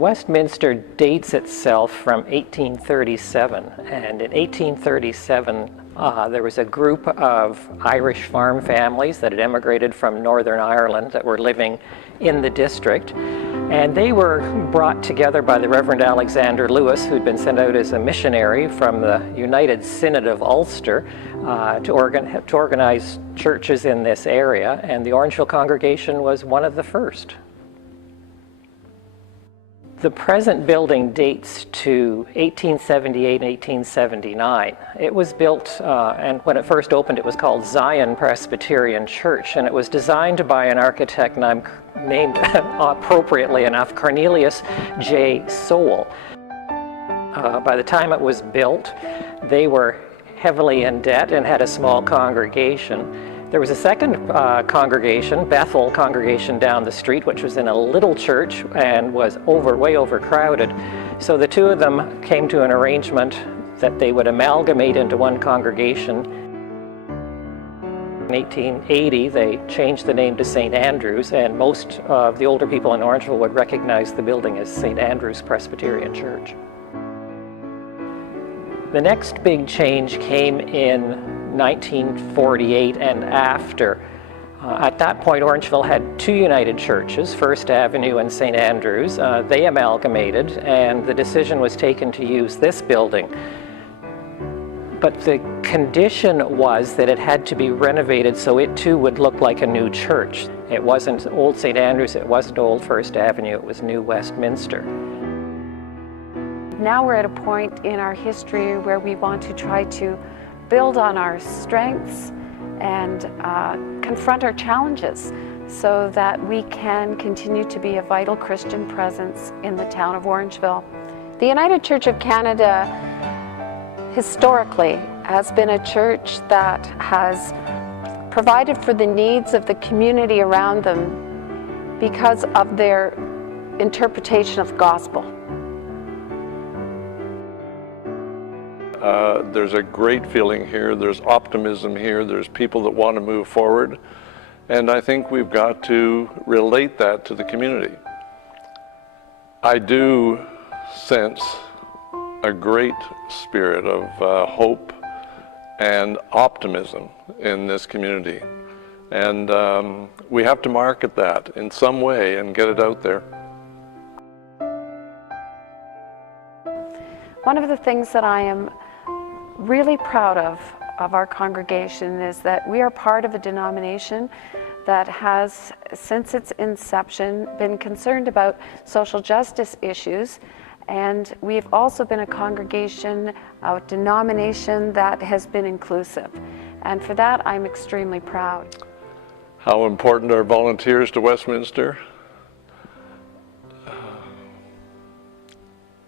Westminster dates itself from 1837, and in 1837 there was a group of Irish farm families that had emigrated from Northern Ireland that were living in the district, and they were brought together by the Reverend Alexander Lewis, who'd been sent out as a missionary from the United Synod of Ulster to organize churches in this area, and the Orangeville congregation was one of the first. The present building dates to 1878 and 1879. It was built, and when it first opened, it was called Zion Presbyterian Church, and it was designed by an architect named, appropriately enough, Cornelius J. Sowell. By the time it was built, they were heavily in debt and had a small congregation. There was a second congregation, Bethel congregation down the street, which was in a little church and was way overcrowded. So the two of them came to an arrangement that they would amalgamate into one congregation. In 1880, they changed the name to St. Andrew's, and most of the older people in Orangeville would recognize the building as St. Andrew's Presbyterian Church. The next big change came in 1948 and after. At that point, Orangeville had two United Churches, First Avenue and St. Andrew's. They amalgamated, and the decision was taken to use this building. But the condition was that it had to be renovated so it too would look like a new church. It wasn't old St. Andrew's, it wasn't old First Avenue, it was new Westminster. Now we're at a point in our history where we want to try to build on our strengths and confront our challenges so that we can continue to be a vital Christian presence in the town of Orangeville. The United Church of Canada historically has been a church that has provided for the needs of the community around them because of their interpretation of the gospel. There's a great feeling here, there's optimism here, there's people that want to move forward, and I think we've got to relate that to the community. I do sense a great spirit of hope and optimism in this community, and we have to market that in some way and get it out there. One of the things that I am really proud of our congregation is that we are part of a denomination that has, since its inception, been concerned about social justice issues, and we've also been a congregation, a denomination that has been inclusive, and for that I'm extremely proud. How important are volunteers to Westminster?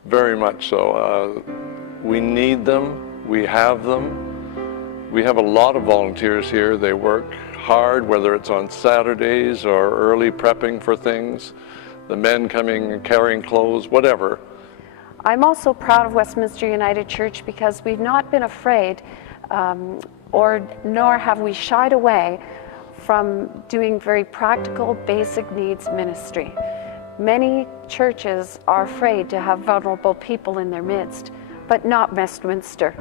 Very much so. We need them. We have them. We have a lot of volunteers here. They work hard, whether it's on Saturdays or early prepping for things, the men coming and carrying clothes, whatever. I'm also proud of Westminster United Church because we've not been afraid nor have we shied away from doing very practical, basic needs ministry. Many churches are afraid to have vulnerable people in their midst, but not Westminster.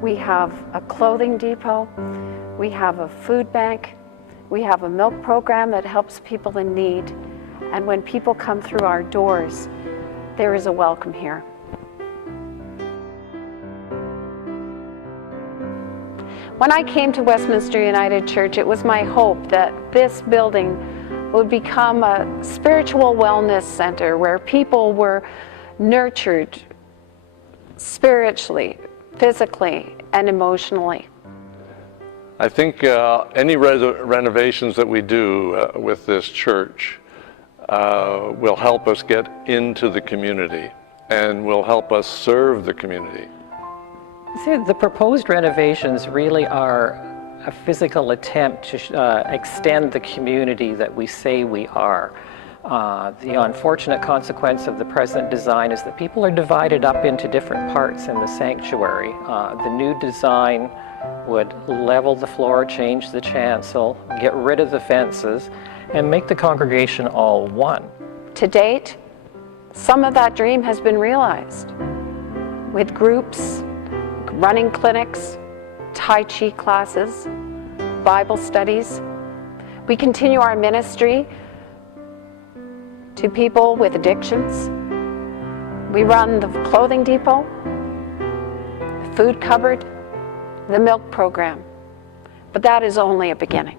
We have a clothing depot, we have a food bank, we have a milk program that helps people in need, and when people come through our doors, there is a welcome here. When I came to Westminster United Church, it was my hope that this building would become a spiritual wellness center where people were nurtured spiritually, physically, and emotionally. I think any renovations that we do with this church will help us get into the community and will help us serve the community. See, the proposed renovations really are a physical attempt to extend the community that we say we are. The unfortunate consequence of the present design is that people are divided up into different parts in the sanctuary. The new design would level the floor, change the chancel, get rid of the fences, and make the congregation all one. To date, Some of that dream has been realized with groups, running clinics, Tai Chi classes, Bible studies. We continue our ministry to people with addictions. We run the clothing depot, the food cupboard, the milk program. But that is only a beginning.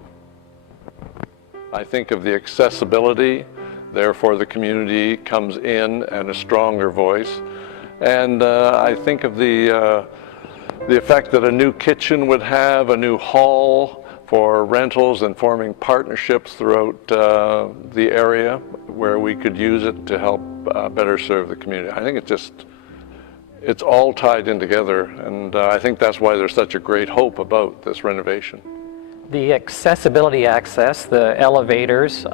I think of the accessibility, therefore the community comes in and a stronger voice. And I think of the effect that a new kitchen would have, a new hall for rentals and forming partnerships throughout the area where we could use it to help better serve the community. I think it's all tied in together, and I think that's why there's such a great hope about this renovation. The accessibility access, the elevators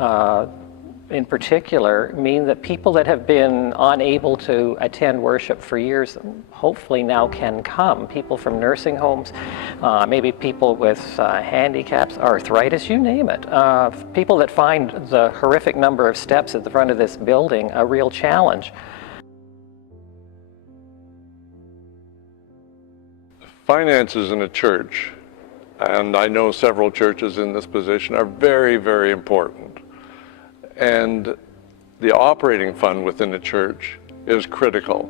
in particular, mean that people that have been unable to attend worship for years hopefully now can come. People from nursing homes, maybe people with handicaps, arthritis, you name it. People that find the horrific number of steps at the front of this building a real challenge. Finances in a church, and I know several churches in this position, are very, very important. And the operating fund within the church is critical.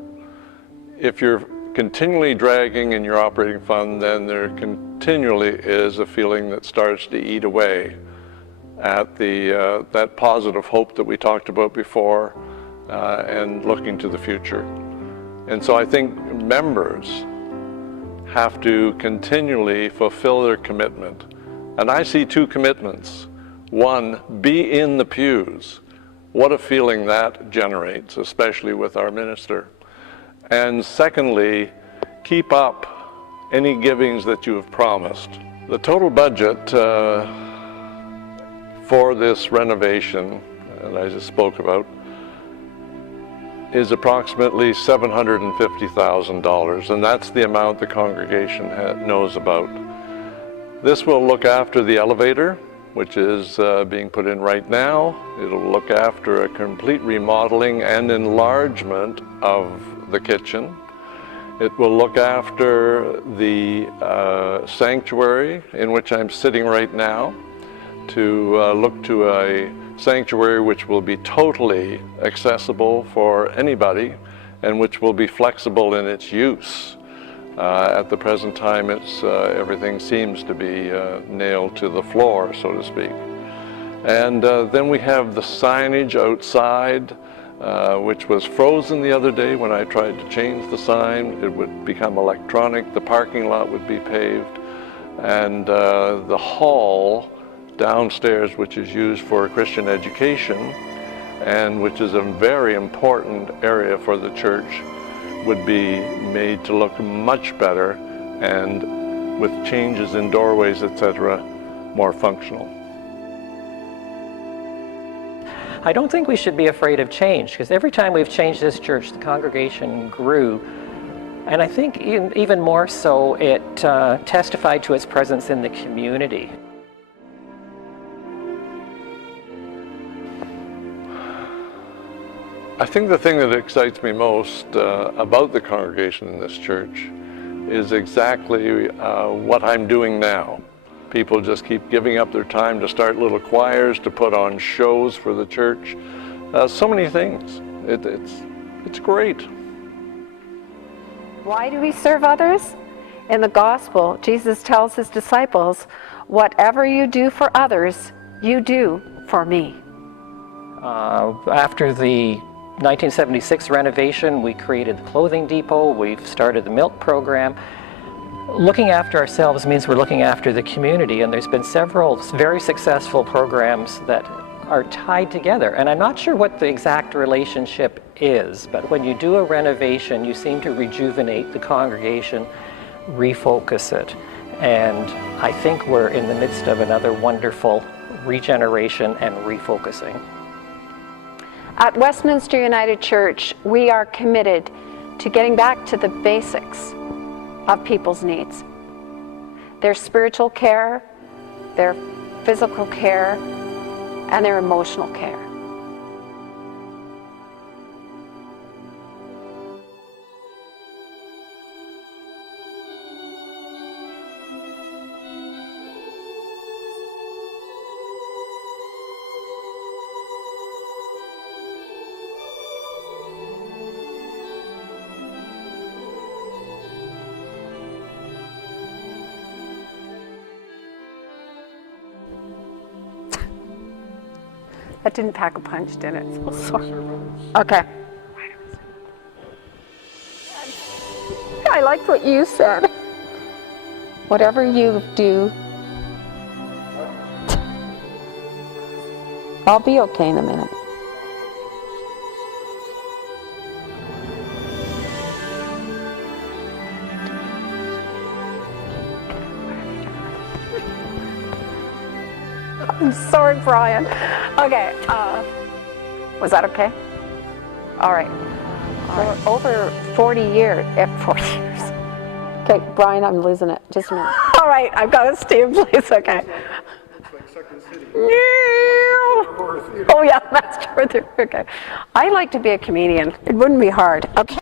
If you're continually dragging in your operating fund, then there continually is a feeling that starts to eat away at that positive hope that we talked about before and looking to the future. And so I think members have to continually fulfill their commitment. And I see two commitments. One, be in the pews. What a feeling that generates, especially with our minister. And secondly, keep up any givings that you have promised. The total budget for this renovation that I just spoke about is approximately $750,000, and that's the amount the congregation knows about. This will look after the elevator, which is being put in right now. It'll look after a complete remodeling and enlargement of the kitchen. It will look after the sanctuary in which I'm sitting right now, to look to a sanctuary which will be totally accessible for anybody and which will be flexible in its use. At the present time, everything seems to be nailed to the floor, so to speak. And then we have the signage outside, which was frozen the other day when I tried to change the sign. It would become electronic. The parking lot would be paved. And the hall downstairs, which is used for Christian education and which is a very important area for the church, would be made to look much better and, with changes in doorways, etc., more functional. I don't think we should be afraid of change, because every time we've changed this church, the congregation grew. And I think even more so, it testified to its presence in the community. I think the thing that excites me most about the congregation in this church is exactly what I'm doing now. People just keep giving up their time to start little choirs, to put on shows for the church. So many things. It's great. Why do we serve others? In the gospel, Jesus tells his disciples, whatever you do for others, you do for me. After the 1976 renovation, we created the clothing depot, we've started the milk program. Looking after ourselves means we're looking after the community, and there's been several very successful programs that are tied together. And I'm not sure what the exact relationship is, but when you do a renovation, you seem to rejuvenate the congregation, refocus it. And I think we're in the midst of another wonderful regeneration and refocusing. At Westminster United Church, we are committed to getting back to the basics of people's needs. Their spiritual care, their physical care, and their emotional care. That didn't pack a punch, did it? So sorry. Okay. I liked what you said. Whatever you do, I'll be okay in a minute. I'm sorry, Brian. Okay, was that okay? All right. For over 40 years, 40 years. Okay, Brian, I'm losing it. Just a minute. All right, I've got to stay in place, okay. It's like Second City. Oh yeah, that's true. Okay. I like to be a comedian. It wouldn't be hard. Okay.